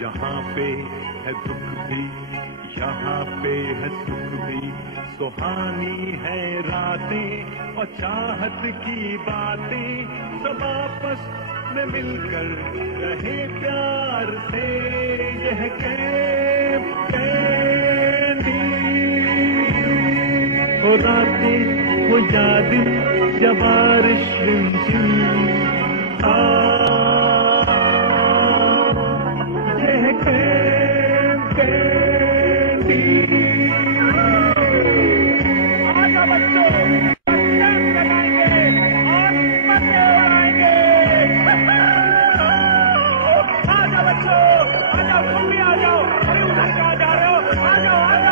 यहाँ पे है दुख भी, यहाँ पे है सुख भी, सुहानी है रातें और चाहत की बातें, सब आपस में मिलकर रहे प्यार से, यह कैंडी हो रातें हो यादें या बारिश रिमझिम, यह कैंडी। आजा बच्चों, लगाएंगे और मजे उड़ाएंगे। आजा बच्चों, आ जाओ, तुम भी आ जाओ। अरे उधर कहाँ जा रहे हो? आ जाओ, आ जाओ, आ जाओ।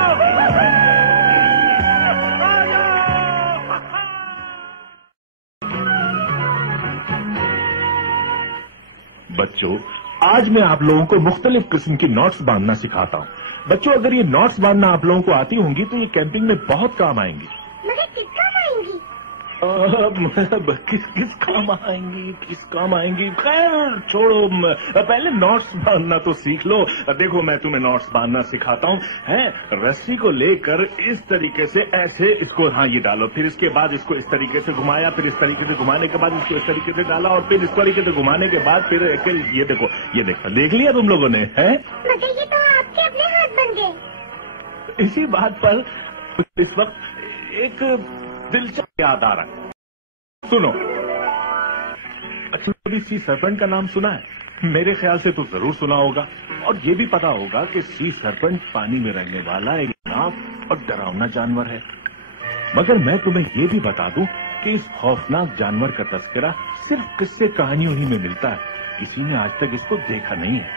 बच्चों, आज मैं आप लोगों को मुख्तलिफ किस्म की नॉट्स बांधना सिखाता हूँ। बच्चों, अगर ये नॉट्स बांधना आप लोगों को आती होंगी तो ये कैंपिंग में बहुत काम आएंगी। मगर किस काम आएंगी? किस काम आएंगी? खैर छोड़ो, पहले नॉट्स बांधना तो सीख लो। देखो, मैं तुम्हें नॉट्स बांधना सिखाता हूँ। रस्सी को लेकर इस तरीके से ऐसे इसको, हाँ, ये डालो, फिर इसके बाद इसको इस तरीके से घुमाया, फिर इस तरीके से घुमाने के बाद इसको इस तरीके से डाला, और फिर इस तरीके से घुमाने के बाद फिर ये देखो, देख लिया तुम लोगों ने? है मगर ये तो आपके अपने हाथ बन गए। इसी बात पर इस वक्त एक दिलचस्प याद आ रहा है। सुनो, अच्छा, कभी सी सर्पेंट का नाम सुना है? मेरे ख्याल से तो जरूर सुना होगा, और ये भी पता होगा कि सी सर्पेंट पानी में रहने वाला एक खतरनाक और डरावना जानवर है। मगर मैं तुम्हें ये भी बता दूं कि इस खौफनाक जानवर का तस्करा सिर्फ किस्से कहानियों ही में मिलता है, किसी ने आज तक इसको देखा नहीं है।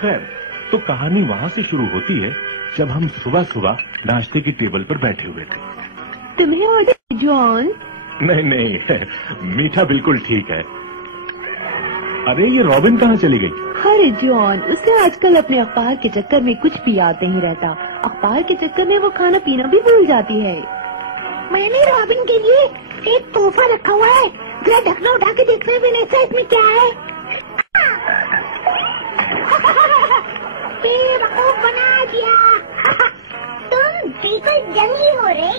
खैर, तो कहानी वहां से शुरू होती है जब हम सुबह सुबह नाश्ते की टेबल पर बैठे हुए थे। तुम्हें ऑर्डर जॉन? नहीं, मीठा बिल्कुल ठीक है। अरे, ये रॉबिन कहाँ चली गई? अरे जॉन, उसे आजकल अपने अखबार के चक्कर में कुछ भी याद नहीं रहता। अखबार के चक्कर में वो खाना पीना भी भूल जाती है। मैंने रॉबिन के लिए एक तोहफा रखा हुआ है, जरा ढकना उठा के देखने में नहीं, इसमें क्या है? बेवकूफ बना दिया। तुम बिल्कुल जंगली हो रहे।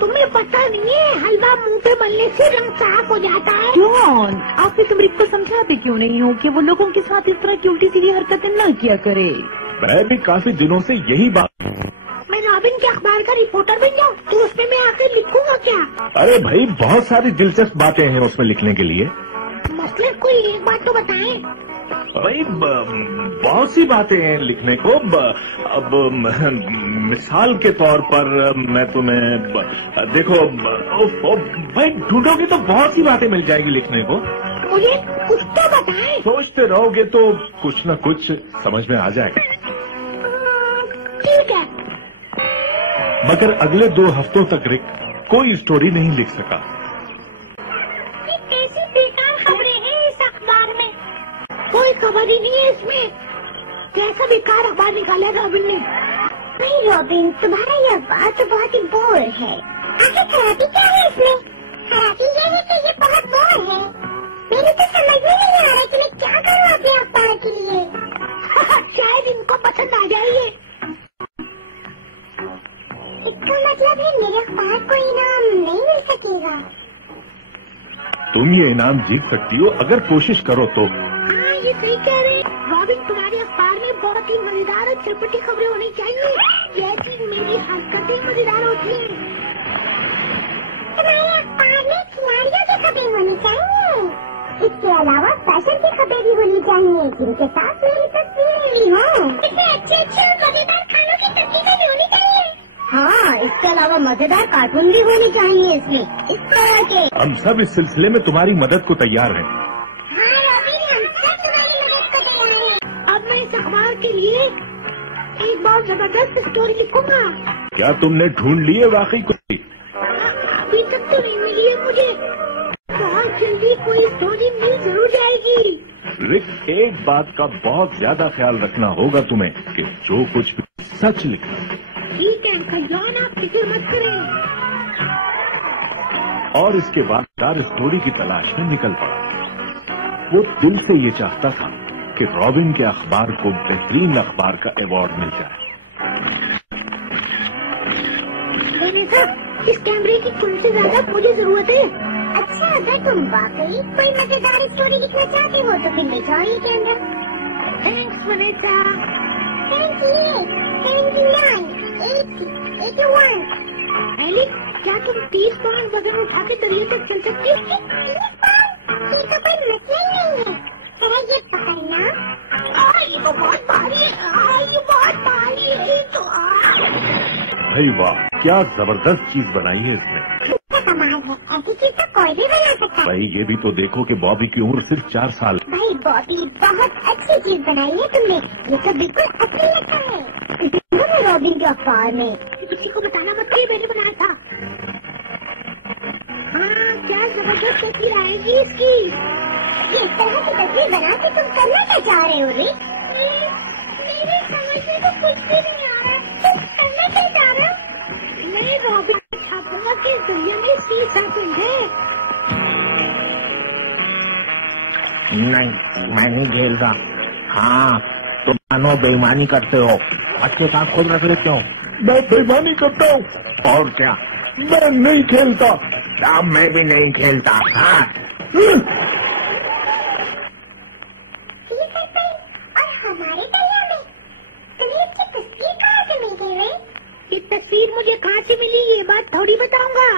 तुम्हें पता नहीं है, हलवा मुंह पे मलने से रंग साफ हो जाता है। जॉन, आखिर तुम रिक को समझाते क्यों नहीं हो कि वो लोगों के साथ इस तरह की उल्टी सीधी हरकतें न किया करे? मैं भी काफी दिनों से यही बात। मैं रॉबिन के अखबार का रिपोर्टर बन जाऊँ तो उसमें मैं आकर लिखूंगा क्या? अरे भाई, बहुत सारी दिलचस्प बातें हैं उसमें लिखने के लिए। मसलन कोई एक बात तो बताएं। भाई, बहुत सी बातें हैं लिखने को। अब मिसाल के तौर पर मैं तुम्हें, देखो, भाई ढूंढोगे तो बहुत सी बातें मिल जाएगी लिखने को। मुझे कुछ तो बताएं। सोचते रहोगे तो कुछ न कुछ समझ में आ जाएगा। ठीक है। मगर अगले 2 हफ्तों तक रिक कोई स्टोरी नहीं लिख सका। ये कैसी बेकार खबरें हैं इस अखबार में? कोई खबर ही नहीं है इसमें। कैसा बेकार अखबार निकाला रॉबिन ने? नहीं रॉबिन, तुम्हारा ये अखबार तो बहुत ही बोर है। आखिर खराबी क्या है इसमें? खराबी ये है कि ये बहुत बोर है। मेरे तो समझ में नहीं आ रहा कि मैं क्या करूँ अपने अखबार के लिए। शायद इनको पसंद आ जाए। इसका मतलब है मेरे अखबार को इनाम नहीं मिल सकेगा। तुम ये इनाम जीत सकती हो अगर कोशिश करो तो। हाँ, ये सही कह रहे हैं रॉबिन। तुम्हारे अखबार में बहुत ही मजेदार और चटपटी खबरें होनी चाहिए, जैसी मेरी हरकतें मजेदार होती हैं। तुम्हारे अखबार में खिलाड़ियों की खबरें होनी चाहिए। इसके अलावा फैशन की खबरें भी होनी चाहिए, जिनके साथ मेरी तस्वीरें भी हों। इसमें अच्छे मजेदार खानों की तस्वीरें भी होनी चाहिए। हाँ, इसके अलावा मजेदार कार्टून भी होने चाहिए इसमें, इस तरह के। हम सब इस सिलसिले में तुम्हारी मदद को तैयार हैं। हाँ रॉबिन, हम सब तुम्हारी मदद को तैयार हैं। अब मैं इस अखबार के लिए एक बहुत जबरदस्त स्टोरी लिखूंगा। क्या तुमने ढूंढ लिए वाकई कोई? अभी तक तो नहीं मिली है मुझे। बहुत जल्दी कोई स्टोरी मिल जरूर जाएगी। रिक, एक बात का बहुत ज्यादा ख्याल रखना होगा तुम्हें कि जो कुछ भी सच लिखना। ठीक है अंकल जॉन, आप फिक्र मत करें। और इसके बाद स्टोरी की तलाश में निकल पड़ा। वो दिल से ये चाहता था कि रॉबिन के अखबार को बेहतरीन अखबार का अवार्ड मिल जाए। इस कैमरे की तुमसे ज्यादा मुझे जरूरत है। अच्छा, अगर तुम वाकई कोई मजेदार स्टोरी लिखना चाहते हो तो फिर ले जाओ ये कैमरा। थैंक्स वनीता। 78, 79, 80, 81। एलिक, क्या तुम 30 पाउंड वजन उठा के दरिया तक चल सकती हो? 30 पाउंड? ये तो कोई मसला ही नहीं है। जरा ये पकड़ना। ये तो बहुत भारी है। ये बहुत भारी है। तो भाई वाह, क्या जबरदस्त चीज बनाई है इसने। कमाल है, ऐसी चीज तो कोई भी बना सकता है। भाई ये भी तो देखो कि बॉबी की उम्र सिर्फ 4 साल। भाई बॉबी, बहुत अच्छी चीज बनाई है तुमने। ये तो बिल्कुल असली लगता है। रॉबिन के अखबार में किसी को बताना मत कि मैंने बनाया था। हाँ, क्या जबरदस्त तस्वीर आएगी इसकी। ये इस तरह की तस्वीर बना के तुम करना क्या चाह रहे हो रे? मेरे समझ में तो कुछ भी नहीं आ रहा। तुम करना क्या चाह रहे हो? मैं रॉबिन छापूंगा कि इस दुनिया में सीसा है। नहीं, मैं नहीं झेलता। हाँ, तुम मानो बेईमानी करते हो, अच्छे साथ खुद रख लेते हो। मैं बेईमानी करता हूँ? और क्या, मैं नहीं खेलता। अब मैं भी नहीं खेलता। हाँ। और हमारे दरिया में तुम्हें इसकी तस्वीर कहाँ से मिल गई रे? ये तस्वीर मुझे कहाँ से मिली ये बात थोड़ी बताऊंगा।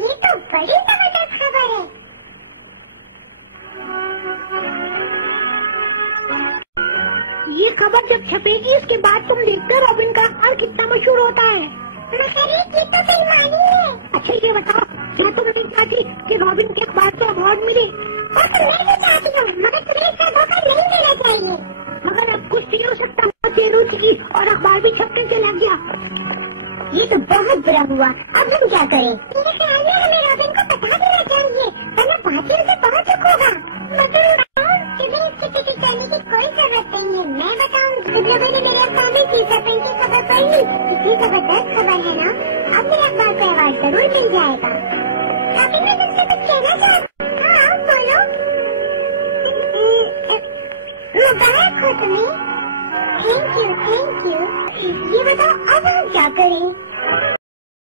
ये तो बड़ी जबरदस्त खबर है। ये खबर जब छपेगी इसके बाद तुम देखते हो रॉबिन का हाल कितना मशहूर होता है। मगर ये तो बेईमानी है। अच्छा ये बताओ, क्या तुम नहीं चाहती कि रॉबिन के अखबार को अवार्ड मिले? और तो मैं भी चाहती हूँ, मगर तुम्हें इसका धोखा नहीं देना चाहिए। मगर अब कुछ नहीं हो सकता, रुचि और अखबार भी छपने से लग गया। ये तो बहुत बुरा हुआ। अब हम क्या करें? मेरे ख्याल में हमें रॉबिन को बता देना चाहिए, वरना पार्टी उसे बहुत दुख होगा। मगर तुम्हें इसके पीछे चलने की कोई जरूरत नहीं है। मैं बताऊँ, जिन लोगों ने मेरे अखबार में सीतापन की खबर पढ़ ली, इतनी जबरदस्त खबर है ना, अब मेरे अखबार को अवार्ड जरूर मिल जाएगा। अभी मैं तुमसे कुछ कहना चाहती हूँ। हाँ बोलो। मुबारक हो तुम्हें। Thank you. ये बताओ अब हम क्या करें?